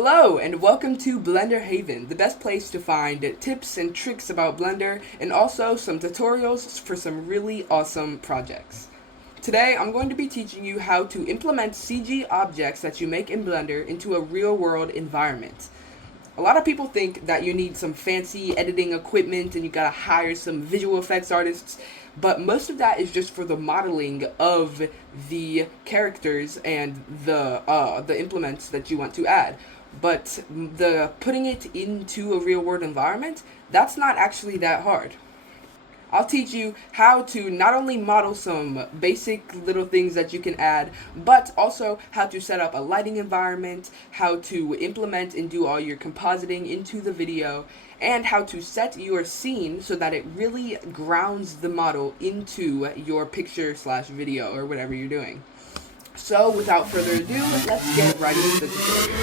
Hello and welcome to Blender Haven, the best place to find tips and tricks about Blender and also some tutorials for some really awesome projects. Today I'm going to be teaching you how to implement CG objects that you make in Blender into a real-world environment. A lot of people think that you need some fancy editing equipment and you gotta hire some visual effects artists, but most of that is just for the modeling of the characters and the implements that you want to add. But the putting it into a real world environment, that's not actually that hard. I'll teach you how to not only model some basic little things that you can add, but also how to set up a lighting environment, how to implement and do all your compositing into the video, and how to set your scene so that it really grounds the model into your picture slash video or whatever you're doing. So without further ado, let's get right into the tutorial.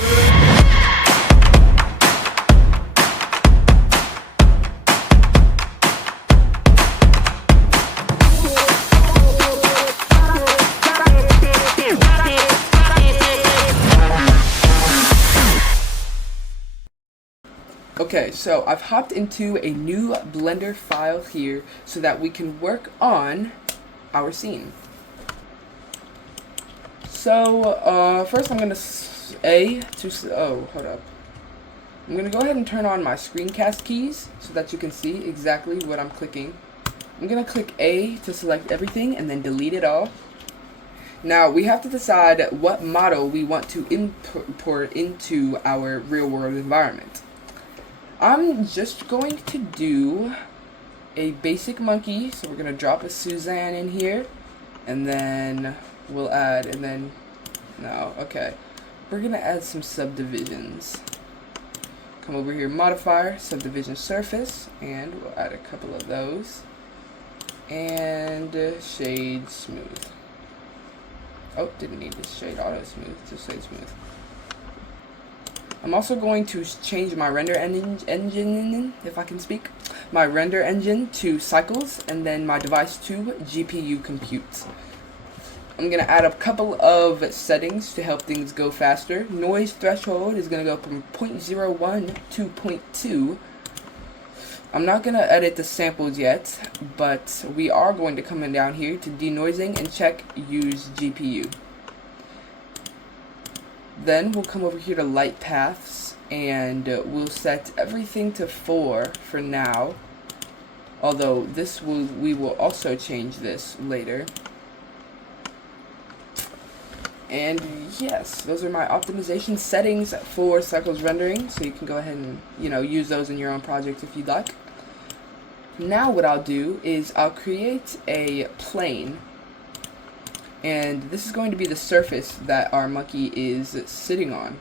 Okay, so I've hopped into a new Blender file here so that we can work on our scene. So, first I'm going to hold up. I'm going to go ahead and turn on my screencast keys so that you can see exactly what I'm clicking. I'm going to click A to select everything and then delete it all. Now, we have to decide what model we want to import into our real-world environment. I'm just going to do a basic monkey, so we're going to drop a Suzanne in here, and then we'll add, we're going to add some subdivisions. Come over here, modifier, subdivision surface, and we'll add a couple of those, and shade smooth. Oh, didn't need this shade auto smooth, just shade smooth. I'm also going to change my render engine, if I can speak, my render engine to cycles, and then my device to GPU compute. I'm going to add a couple of settings to help things go faster. Noise threshold is going to go from 0.01 to 0.2. I'm not going to edit the samples yet, but we are going to come in down here to denoising and check use GPU. Then we'll come over here to light paths and we'll set everything to 4 for now, although we will also change this later. And yes, those are my optimization settings for cycles rendering, so you can go ahead and use those in your own project if you'd like. Now what I'll do is I'll create a plane, and this is going to be the surface that our monkey is sitting on.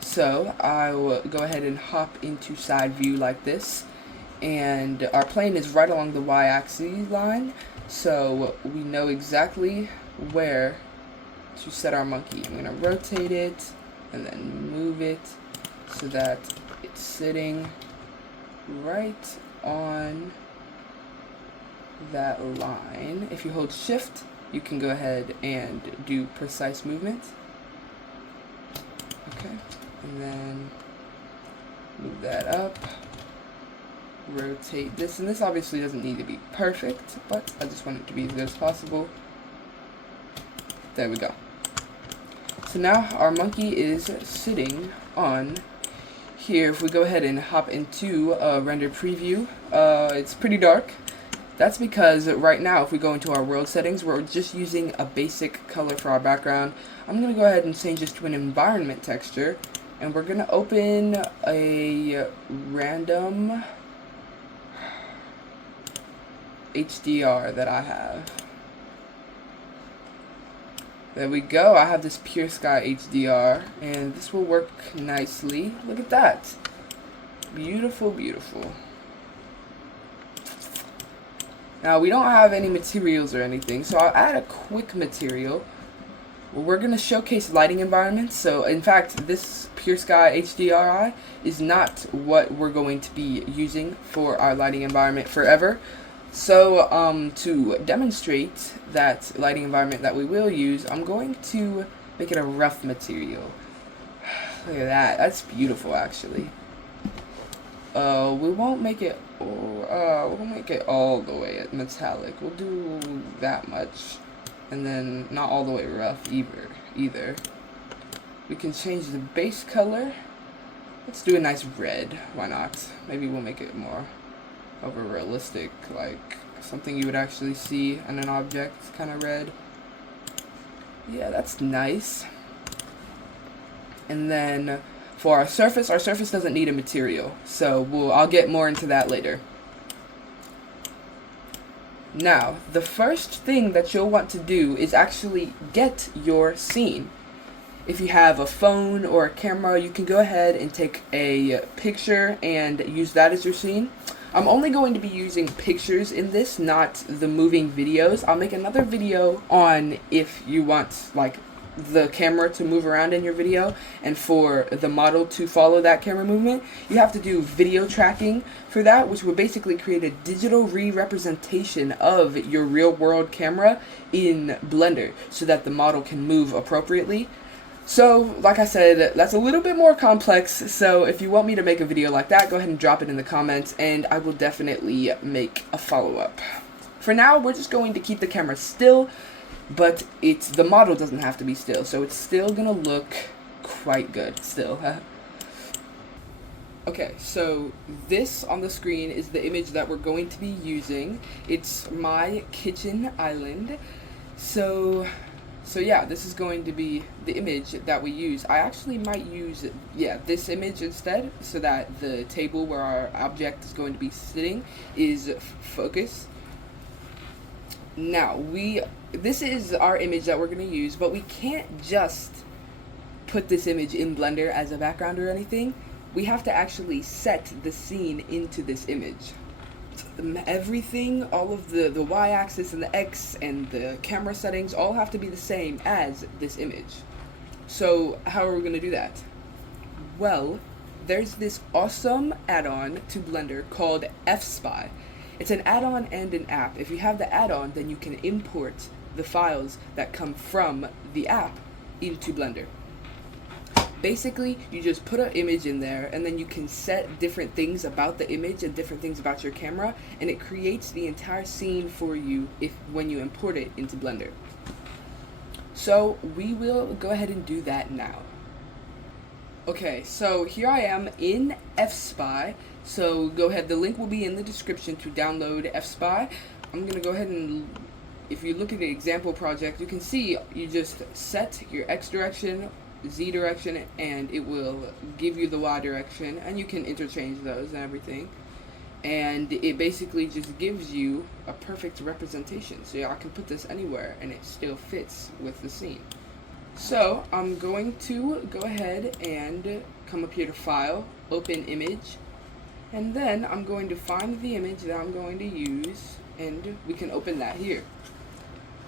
So I will go ahead and hop into side view like this, and our plane is right along the y-axis line, so we know exactly where to set our monkey. I'm going to rotate it and then move it so that it's sitting right on that line. If you hold shift, you can go ahead and do precise movement. Okay, and then move that up, rotate this, and this obviously doesn't need to be perfect, but I just want it to be as good as possible. There we go. So now our monkey is sitting on here. If we go ahead and hop into render preview, it's pretty dark. That's because right now, if we go into our world settings, we're just using a basic color for our background. I'm going to go ahead and change this to an environment texture, and we're going to open a random HDR that I have. There we go. I have this Pure Sky HDR, and this will work nicely. Look at that. Beautiful, beautiful. Now, we don't have any materials or anything, so I'll add a quick material. We're going to showcase lighting environments. So, in fact, this Pure Sky HDRI is not what we're going to be using for our lighting environment forever. So, to demonstrate that lighting environment that we will use, I'm going to make it a rough material. Look at that. That's beautiful, actually. We won't make it. We'll make it all the way metallic. We'll do that much, and then not all the way rough either. We can change the base color. Let's do a nice red. Why not? Maybe we'll make it more of a realistic, like something you would actually see in an object kind of red. Yeah, that's nice. And then for our surface doesn't need a material, so I'll get more into that later. Now, the first thing that you'll want to do is actually get your scene. If you have a phone or a camera, you can go ahead and take a picture and use that as your scene. I'm only going to be using pictures in this, not the moving videos. I'll make another video on if you want like the camera to move around in your video and for the model to follow that camera movement. You have to do video tracking for that, which will basically create a digital re-representation of your real world camera in Blender so that the model can move appropriately. So, like I said, that's a little bit more complex, so if you want me to make a video like that, go ahead and drop it in the comments, and I will definitely make a follow-up. For now, we're just going to keep the camera still, but the model doesn't have to be still, so it's still gonna look quite good, still. Okay, so this on the screen is the image that we're going to be using. It's my kitchen island, so yeah, this is going to be the image that we use. I actually might use, this image instead, so that the table where our object is going to be sitting is focus. Now, this is our image that we're going to use, but we can't just put this image in Blender as a background or anything. We have to actually set the scene into this image. Everything, all of the y-axis and the x and the camera settings all have to be the same as this image. So how are we going to do that? Well, there's this awesome add-on to Blender called FSpy. It's an add-on and an app. If you have the add-on, then you can import the files that come from the app into Blender. Basically, you just put an image in there, and then you can set different things about the image and different things about your camera, and it creates the entire scene for you when you import it into Blender. So we will go ahead and do that now. Okay, so here I am in FSpy. So go ahead, the link will be in the description to download FSpy. I'm going to go ahead and, if you look at the example project, you can see you just set your X direction, Z direction, and it will give you the Y direction, and you can interchange those and everything. And it basically just gives you a perfect representation. So I can put this anywhere and it still fits with the scene. So I'm going to go ahead and come up here to File, Open Image, and then I'm going to find the image that I'm going to use, and we can open that here.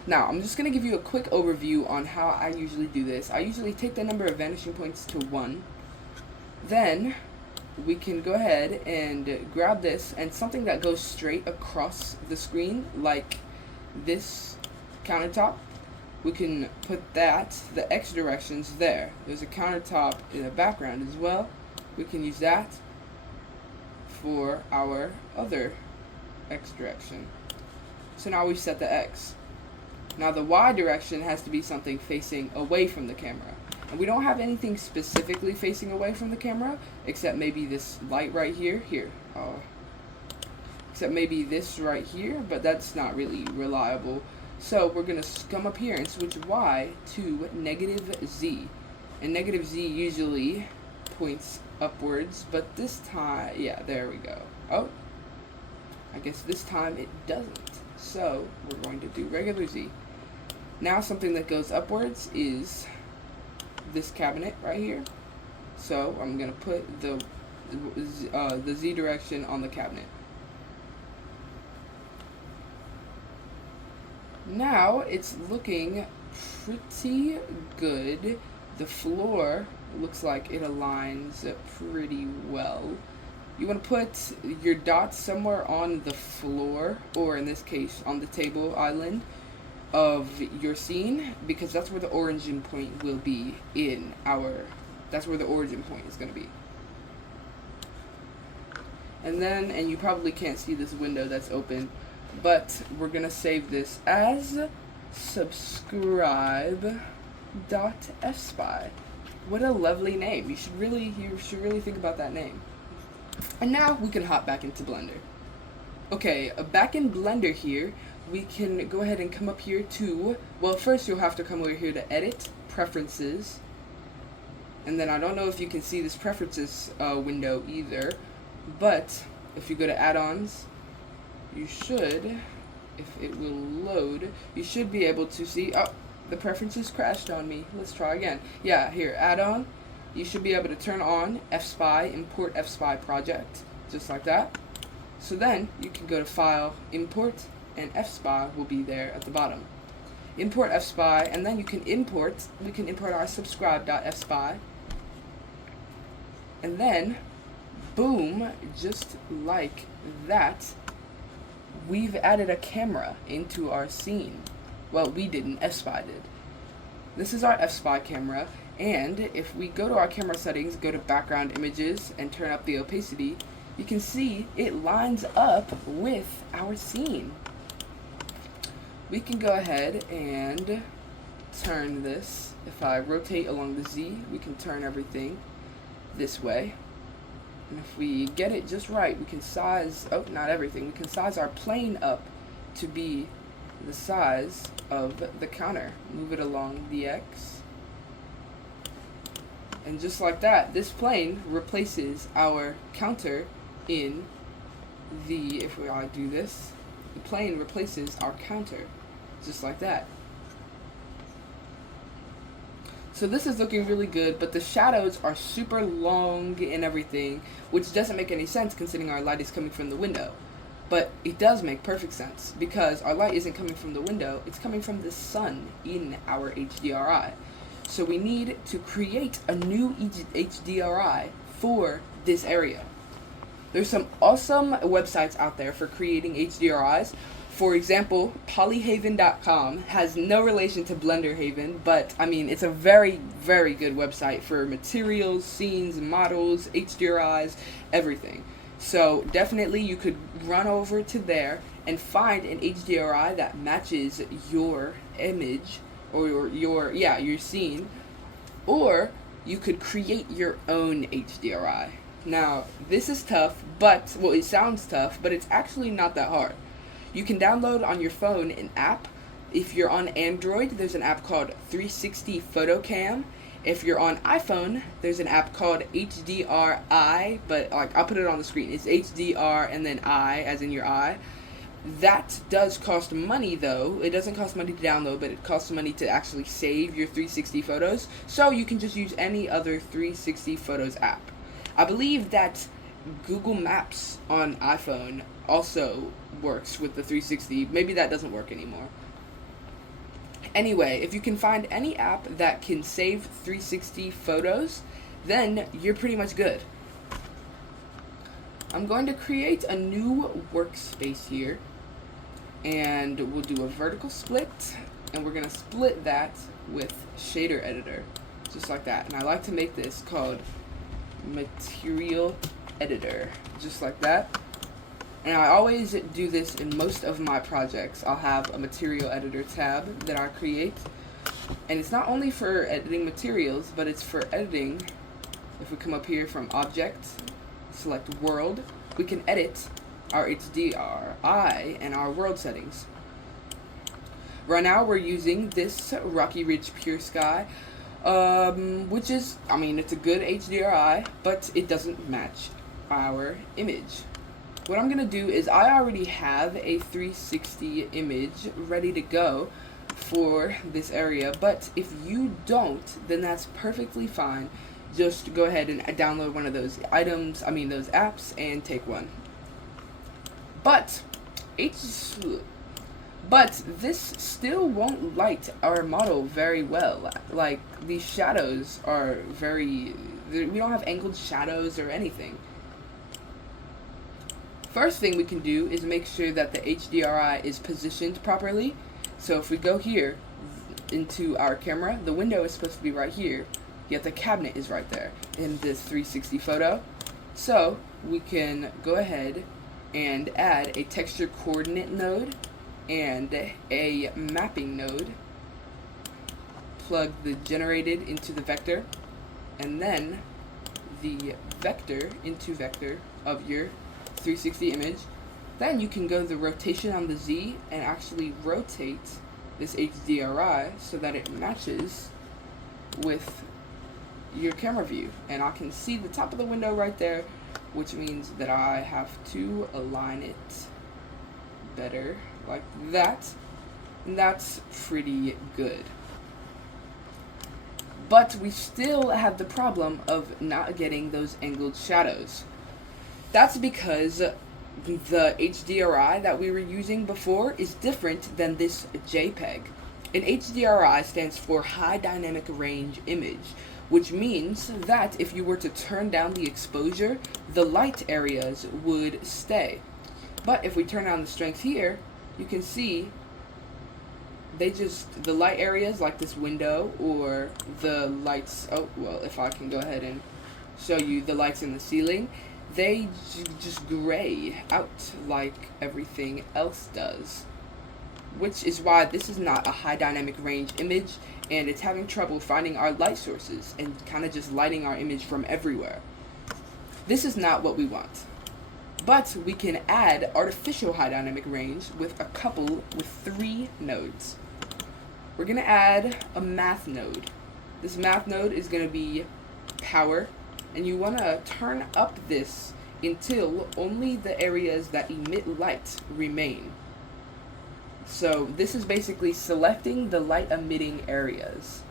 Now, I'm just going to give you a quick overview on how I usually do this. I usually take the number of vanishing points to 1. Then, we can go ahead and grab this, and something that goes straight across the screen, like this countertop, we can put that, the X directions there. There's a countertop in the background as well. We can use that for our other X direction. So now we've set the X. Now the Y direction has to be something facing away from the camera. And we don't have anything specifically facing away from the camera, except maybe this light right here. Except maybe this right here, but that's not really reliable. So we're going to come up here and switch Y to -Z. And -Z usually points upwards, but this time, yeah, there we go. Oh, I guess this time it doesn't. So we're going to do regular Z. Now something that goes upwards is this cabinet right here. So I'm going to put the Z direction on the cabinet. Now it's looking pretty good. The floor looks like it aligns pretty well. You want to put your dots somewhere on the floor, or in this case on the table island of your scene, because that's where the origin point will be in our That's where the origin point is going to be. And then, and you probably can't see this window that's open, but we're going to save this as subscribe.fspy. What a lovely name. You should really think about that name. And now we can hop back into Blender. Okay, back in Blender here, we can go ahead and come up here to, well, first you'll have to come over here to Edit, Preferences, and then I don't know if you can see this Preferences window either, but if you go to Add-ons, you should, if it will load, you should be able to see, oh, the Preferences crashed on me. Let's try again. Yeah, here, Add-on, you should be able to turn on FSpy, Import FSpy Project, just like that. So then you can go to File, Import, and FSpy will be there at the bottom. Import FSpy, and then we can import our subscribe.fspy, and then boom, just like that, we've added a camera into our scene. Well, we didn't, FSpy did. This is our FSpy camera, and if we go to our camera settings, go to background images, and turn up the opacity, you can see it lines up with our scene. We can go ahead and turn this. If I rotate along the Z, we can turn everything this way. And if we get it just right, we can size, oh, not everything, we can size our plane up to be the size of the counter. Move it along the X. And just like that, this plane replaces our counter in the, if I do this, the plane replaces our counter, just like that. So this is looking really good, but the shadows are super long and everything, which doesn't make any sense considering our light is coming from the window. But it does make perfect sense, because our light isn't coming from the window, it's coming from the sun in our HDRI. So we need to create a new HDRI for this area. There's some awesome websites out there for creating HDRIs. For example, Polyhaven.com has no relation to Blender Haven, but I mean, it's a very, very good website for materials, scenes, models, HDRIs, everything. So definitely you could run over to there and find an HDRI that matches your image or your scene, or you could create your own HDRI. Now, this is tough, but, well, it sounds tough, but it's actually not that hard. You can download on your phone an app. If you're on Android, there's an app called 360 PhotoCam. If you're on iPhone, there's an app called HDRI, but like I'll put it on the screen. It's HDR and then I, as in your eye. That does cost money though. It doesn't cost money to download, but it costs money to actually save your 360 photos. So you can just use any other 360 photos app. I believe that Google Maps on iPhone also works with the 360. Maybe that doesn't work anymore. Anyway, if you can find any app that can save 360 photos, then you're pretty much good. I'm going to create a new workspace here, and we'll do a vertical split, and we're going to split that with shader editor, just like that. And I like to make this called material editor, just like that. And I always do this in most of my projects. I'll have a material editor tab that I create, and it's not only for editing materials, but it's for editing. If we come up here from object, select world, we can edit our HDRI and our world settings. Right now we're using this Rocky Ridge Pure Sky, which is, I mean, it's a good HDRI, but it doesn't match our image. What I'm going to do is I already have a 360 image ready to go for this area, but if you don't, then that's perfectly fine. Just go ahead and download one of those those apps, and take one. But this still won't light our model very well. Like, these shadows are we don't have angled shadows or anything. First thing we can do is make sure that the HDRI is positioned properly. So if we go here into our camera, the window is supposed to be right here. yet the cabinet is right there in this 360 photo. So we can go ahead and add a texture coordinate node and a mapping node, plug the generated into the vector, and then the vector into vector of your 360 image. Then you can go to the rotation on the Z and actually rotate this HDRI so that it matches with your camera view. And I can see the top of the window right there, which means that I have to align it better like that. And that's pretty good. But we still have the problem of not getting those angled shadows. That's because the HDRI that we were using before is different than this JPEG. An HDRI stands for High Dynamic Range Image, which means that if you were to turn down the exposure, the light areas would stay. But if we turn down the strength here, you can see the light areas like this window or the lights, if I can go ahead and show you the lights in the ceiling, they just gray out like everything else does. Which is why this is not a high dynamic range image, and it's having trouble finding our light sources and kind of just lighting our image from everywhere. This is not what we want. But we can add artificial high dynamic range with 3 nodes. We're going to add a math node. This math node is going to be power, and you want to turn up this until only the areas that emit light remain. So this is basically selecting the light emitting areas.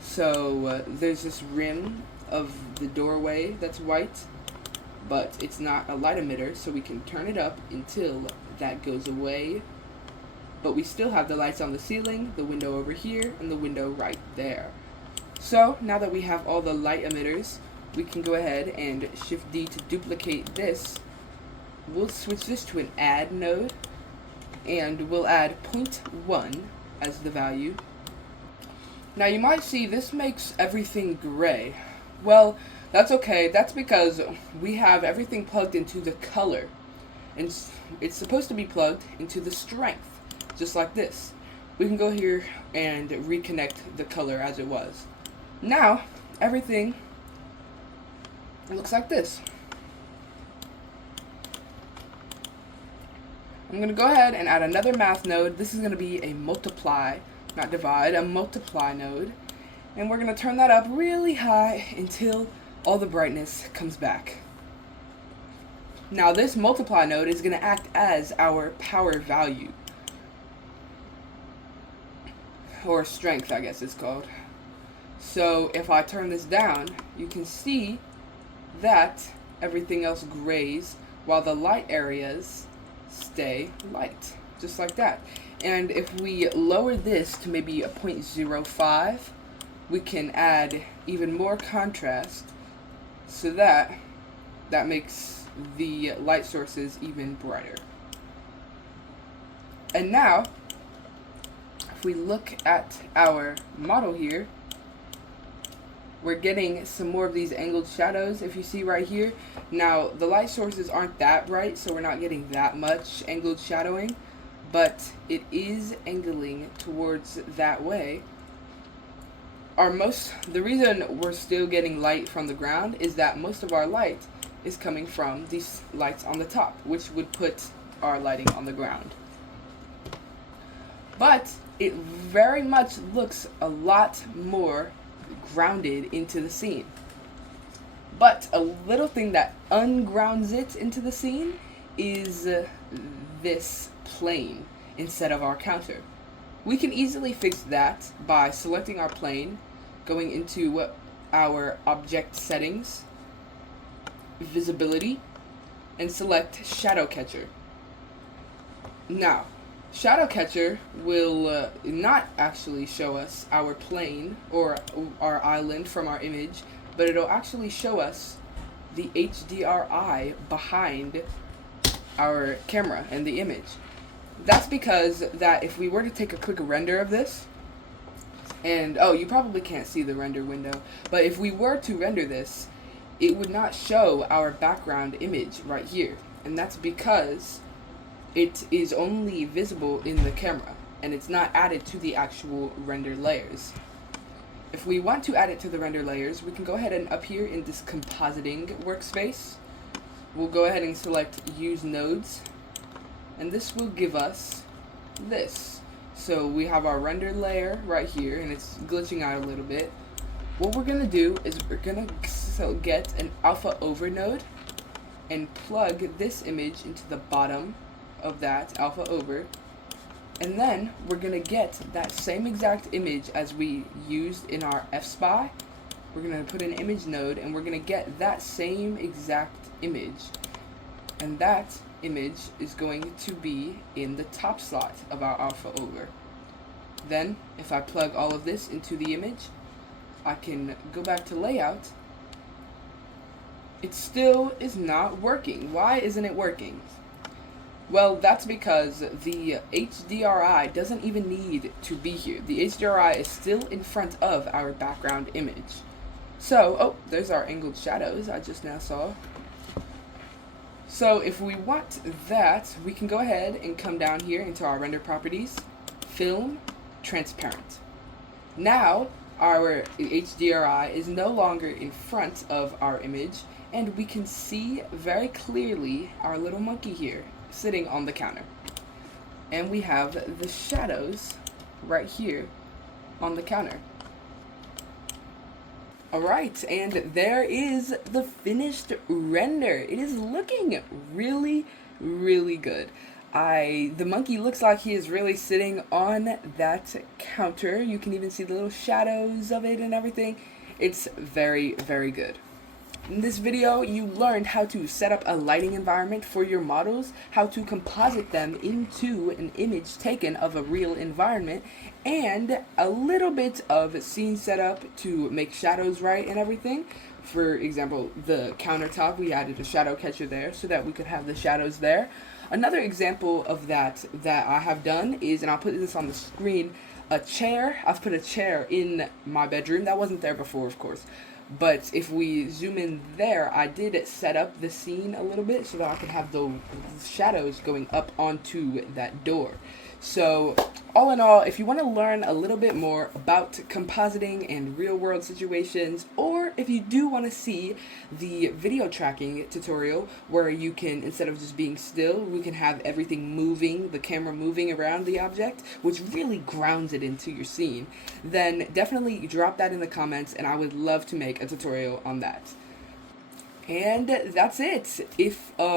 So there's this rim of the doorway that's white, but it's not a light emitter, so we can turn it up until that goes away. But we still have the lights on the ceiling, the window over here, and the window right there. So now that we have all the light emitters, we can go ahead and Shift D to duplicate this. We'll switch this to an add node, and we'll add 0.1 as the value. Now you might see this makes everything gray. Well, that's okay. That's because we have everything plugged into the color, and it's supposed to be plugged into the strength, just like this. We can go here and reconnect the color as it was. Now everything looks like this. I'm going to go ahead and add another math node. This is going to be a multiply, not divide, a multiply node. And we're going to turn that up really high until all the brightness comes back. Now this multiply node is going to act as our power value. Or strength, I guess it's called. So if I turn this down, you can see that everything else grays while the light areas stay light, just like that. And if we lower this to maybe a 0.05, we can add even more contrast so that makes the light sources even brighter. And now if we look at our model here, we're getting some more of these angled shadows, if you see right here. Now, the light sources aren't that bright, so we're not getting that much angled shadowing, but it is angling towards that way. The reason we're still getting light from the ground is that most of our light is coming from these lights on the top, which would put our lighting on the ground. But it very much looks a lot more grounded into the scene. But a little thing that ungrounds it into the scene is this plane instead of our counter. We can easily fix that by selecting our plane, going into our object settings, visibility, and select shadow catcher. Now, shadow catcher will not actually show us our plane or our island from our image, but it'll actually show us the HDRI behind our camera and the image. That's because that if we were to take a quick render of this, And oh, you probably can't see the render window, but if we were to render this, it would not show our background image right here. And that's because it is only visible in the camera and it's not added to the actual render layers. If we want to add it to the render layers, we can go ahead and up here in this compositing workspace, we'll go ahead and select use nodes, and this will give us this. So we have our render layer right here, and it's glitching out a little bit. What we're gonna do is we're gonna get an alpha over node and plug this image into the bottom of that alpha over, and then we're gonna get that same exact image as we used in our FSpy. We're gonna put an image node and we're gonna get that same exact image, and that image is going to be in the top slot of our alpha over. Then if I plug all of this into the image, I can go back to layout. It still is not working. Why isn't it working? Well, that's because the HDRI doesn't even need to be here. The HDRI is still in front of our background image. So, oh, there's our angled shadows I just now saw. So if we want that, we can go ahead and come down here into our render properties, film, transparent. Now, our HDRI is no longer in front of our image, and we can see very clearly our little monkey here sitting on the counter. And we have the shadows right here on the counter. Alright, and there is the finished render. It is looking really, really good. The monkey looks like he is really sitting on that counter. You can even see the little shadows of it and everything. It's very, very good. In this video, you learned how to set up a lighting environment for your models, how to composite them into an image taken of a real environment, and a little bit of scene setup to make shadows right and everything. For example, the countertop, we added a shadow catcher there so that we could have the shadows there. Another example of that I have done is, and I'll put this on the screen, a chair. I've put a chair in my bedroom. That wasn't there before, of course. But if we zoom in there, I did set up the scene a little bit so that I could have the shadows going up onto that door. So all in all, if you want to learn a little bit more about compositing and real world situations, or if you do want to see the video tracking tutorial where you can, instead of just being still, we can have everything moving, the camera moving around the object, which really grounds it into your scene, then definitely drop that in the comments and I would love to make a tutorial on that. And that's it.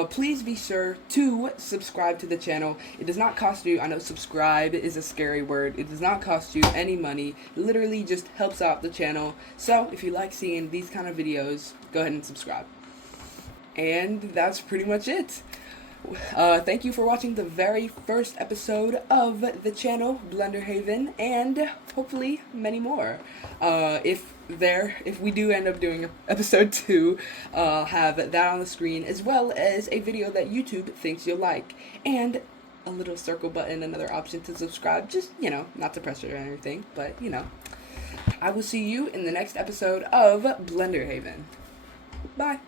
Please be sure to subscribe to the channel. It does not cost you, I know subscribe is a scary word, it does not cost you any money. It literally just helps out the channel. So if you like seeing these kind of videos, go ahead and subscribe. And that's pretty much it. Thank you for watching the very first episode of the channel, Blender Haven, and hopefully many more. If we do end up doing episode 2, have that on the screen, as well as a video that YouTube thinks you'll like, and a little circle button, another option to subscribe, just, not to pressure or anything, but, I will see you in the next episode of Blender Haven. Bye!